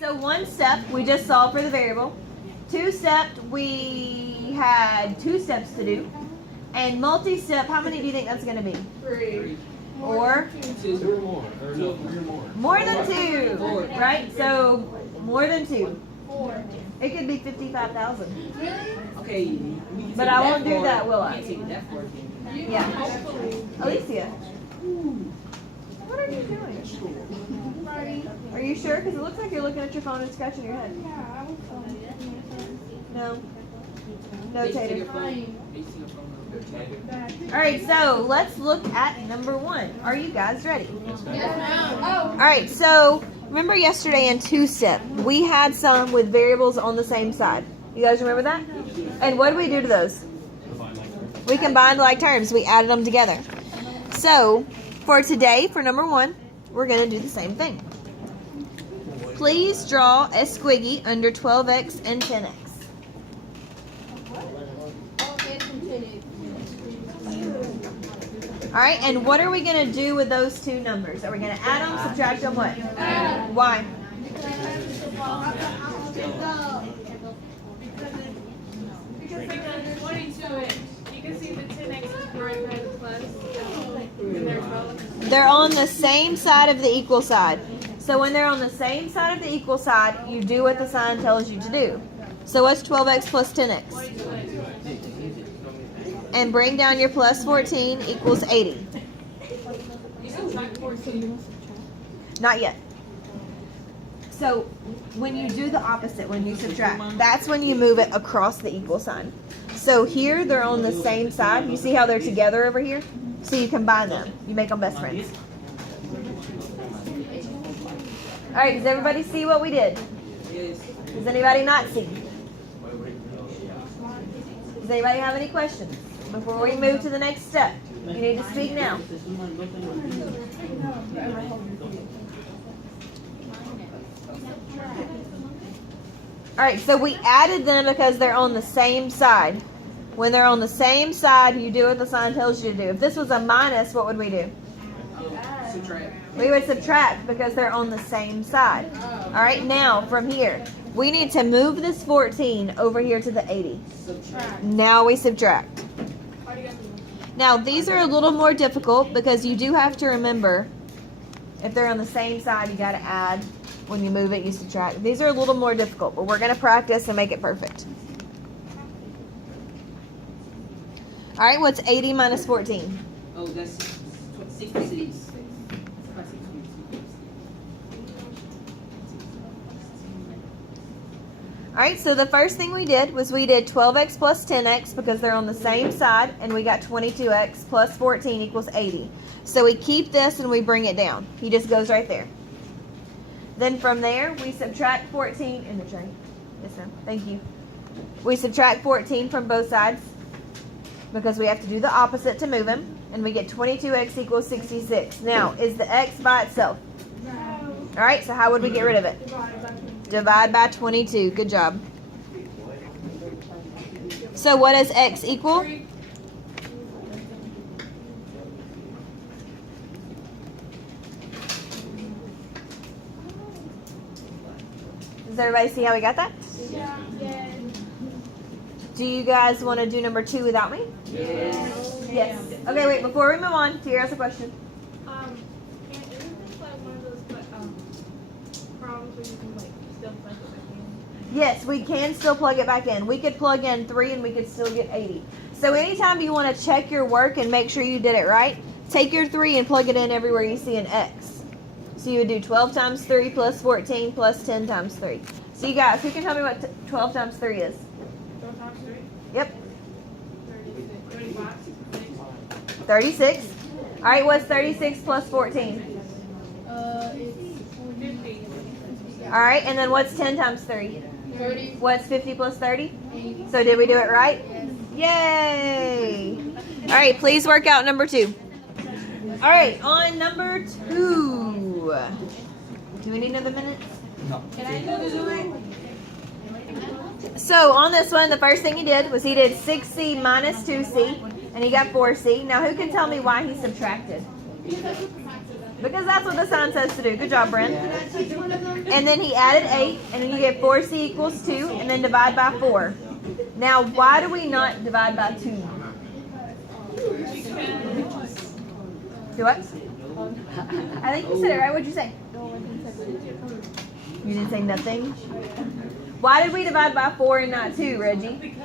So one step, we just solved for the variable. Two step, we had 2 steps to do. And multi-step, how many do you think that's going to be? 3. Or? 2 or more. Or no, 3 or more. More than 2, right? So more than 2. 4. It could be 55,000. Really? Okay, But I won't do that, will I? That for Yeah. Alicia. What are you doing? Are you sure? Because it looks like you're looking at your phone and scratching your head. Yeah, I was No. No, Tater. fine. All right, so let's look at number 1. Are you guys ready? Yes, ma'am. Oh. All right, so remember yesterday in 2-step, we had some with variables on the same side. You guys remember that? And what did we do to those? We combined like terms. We added them together. So for today, for number 1, we're going to do the same thing. Please draw a squiggy under 12x and 10x. Okay, continue. All right, and what are we going to do with those 2 numbers? Are we going to add them, subtract them, what? Why? Because they're under 22-inch. You can see the 10x is right by the plus. And they're both. They're on the same side of the equal side. So when they're on the same side of the equal side, you do what the sign tells you to do. So what's 12x plus 10x? And bring down your plus 14 equals 80. Not yet. So when you do the opposite, when you subtract, that's when you move it across the equal sign. So here they're on the same side. You see how they're together over here? So you combine them. You make them best friends. All right, does everybody see what we did? Yes. Does anybody not see? Does anybody have any questions? Before we move to the next step, you need to speak now. All right, so we added them because they're on the same side. When they're on the same side, you do what the sign tells you to do. If this was a minus, what would we do? Subtract. We would subtract because they're on the same side. All right, now from here, we need to move this 14 over here to the 80. Subtract. Now we subtract. Now these are a little more difficult because you do have to remember if they're on the same side, you got to add. When you move it, you subtract. These are a little more difficult, but we're going to practice and make it perfect. All right, what's 80 minus 14? Oh, that's 66. All right, so the first thing we did was we did 12x plus 10x because they're on the same side, and we got 22x plus 14 equals 80. So we keep this and we bring it down. He just goes right there. Then from there, we subtract 14 in the tray. Yes, ma'am. Thank you. We subtract 14 from both sides because we have to do the opposite to move him, and we get 22x equals 66. Now, is the x by itself? No. All right, so how would we get rid of it? Divide by 22. Good job. So what does x equal? Does everybody see how we got that? Yeah. Yes. Do you guys want to do number 2 without me? Yes. Yes. Okay, wait, before we move on, Tiara has a question. Isn't this like one of those problems where you can like still plug it back in? Yes, we can still plug it back in. We could plug in 3 and we could still get 80. So anytime you want to check your work and make sure you did it right, take your 3 and plug it in everywhere you see an x. So you would do 12 times 3 plus 14 plus 10 times 3. So you guys, who can tell me what 12 times 3 is? 12 times 3? Yep, 35. 36. All right, what's 36 plus 14? It's 50. All right, and then what's 10 times 3? 30. What's 50 plus 30? 80. So did we do it right? Yes. Yay! All right, please work out number 2. All right, on number 2. Do we need another minute? No. Can I do this one? So on this one, the first thing he did was he did 6c minus 2c, and he got 4c. Now who can tell me why he subtracted? Because that's what the sign says to do. Good job, Brent. And then he added 8, and then you get 4c equals 2, and then divide by 4. Now, why do we not divide by 2? Do what? I think you said it right. What'd you say? You didn't say nothing? Why did we divide by 4 and not 2, Reggie? Because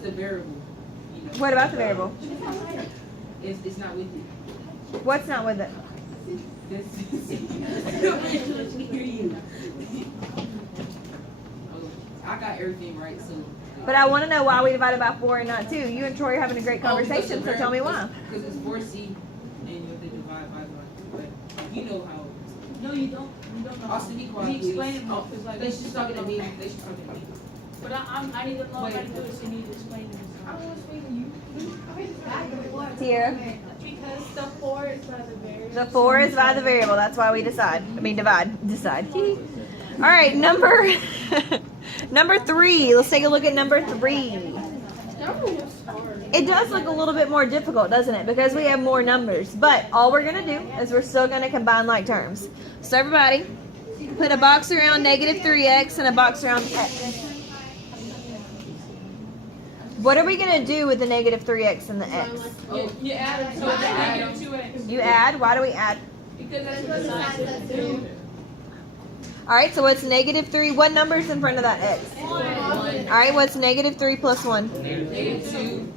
the variable, you know, What about the variable? it's not with you. What's not with it? Hear you. I got everything right, so. But I want to know why we divided by 4 and not 2. You and Troy are having a great conversation, so tell me why. Because it's 4C, and you have to divide by 2. But you know how. No, you don't. You don't know. Also, be quiet. He explained please. it more, 'cause like- They should talking to me. They should talking to me. But I need to know how to do it, so you need to explain it. I will explain to you. Tiara? Because the 4 is by the variable. The 4 is by the variable. That's why we decide. I mean, decide. All right, number 3. Let's take a look at number 3. It does look a little bit more difficult, doesn't it? Because we have more numbers. But all we're going to do is we're still going to combine like terms. So everybody, put a box around negative 3x and a box around x. What are we going to do with the negative 3x and the x? You add it, so it's negative 2x. You add. Why do we add? Because that's what the sign says to do. All right, so what's negative 3? What number's in front of that x? All right, what's negative 3 plus 1? Negative 2.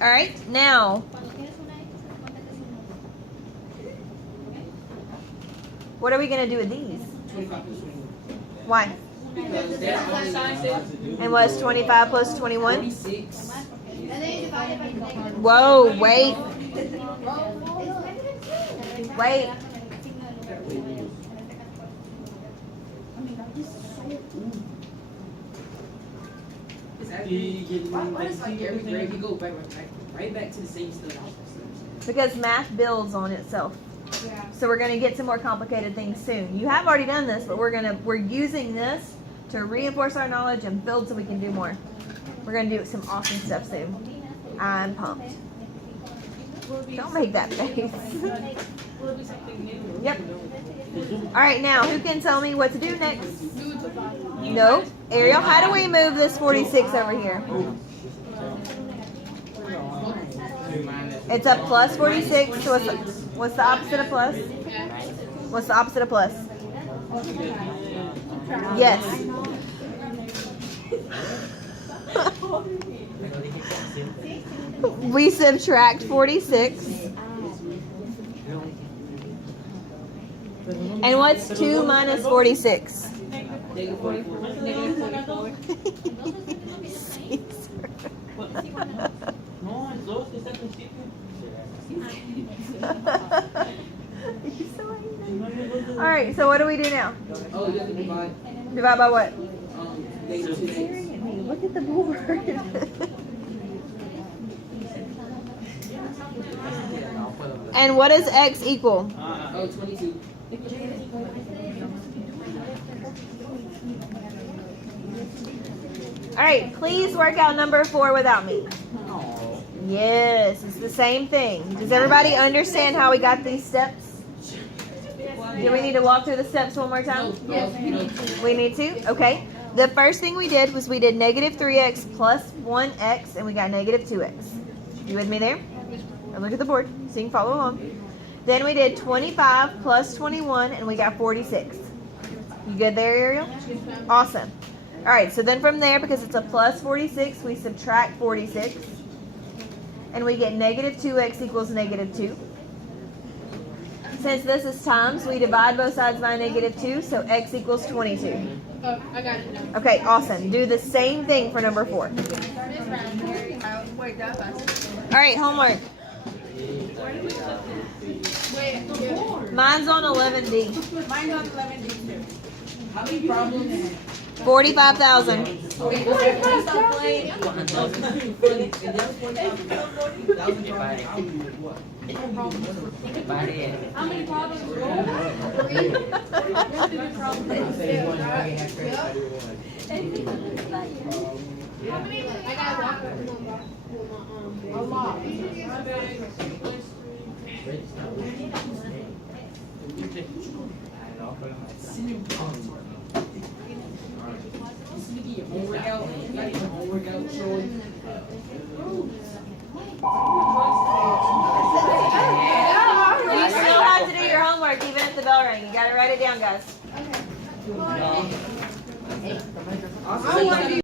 All right, now, what are we going to do with these? 25 plus 21. Why? Because they're only Sign says And what's 25 plus 21? 46. Whoa, wait. Wait. It's actually, why is like every grade you go right back to the same stuff? Because math builds on itself. So we're going to get some more complicated things soon. You have already done this, but we're using this to reinforce our knowledge and build so we can do more. We're going to do some awesome stuff soon. I'm pumped. Don't make that face. will be something new. Yep. All right, now who can tell me what to do next? No. Ariel, how do we move this 46 over here? It's a plus 46. So what's the opposite of plus? What's the opposite of plus? Yes. We subtract 46. And what's 2 minus 46? Negative 44. All right, so what do we do now? Oh, you have to divide. Divide by what? Negative 2x. Look at the board. And what does x equal? Oh, 22. All right, please work out number 4 without me. Yes, it's the same thing. Does everybody understand how we got these steps? Do we need to walk through the steps one more time? We need to? Okay. The first thing we did was we did negative 3x plus 1x, and we got negative 2x. You with me there? And look at the board so you can follow along. Then we did 25 plus 21, and we got 46. You good there, Ariel? Awesome. All right, so then from there, because it's a plus 46, we subtract 46. And we get negative 2x equals negative 2. Since this is times, we divide both sides by negative 2, so x equals 22. Oh, I got it now. Okay, awesome. Do the same thing for number 4. All right, homework. Mine's on 11D. Mine's on 11D too. How many problems? 45,000. Stop playing. How many problems? I got a lot. Your homework out. You gotta get your homework out, Troy. You still have to do your homework even if the bell rang. You gotta write it down, guys. Also,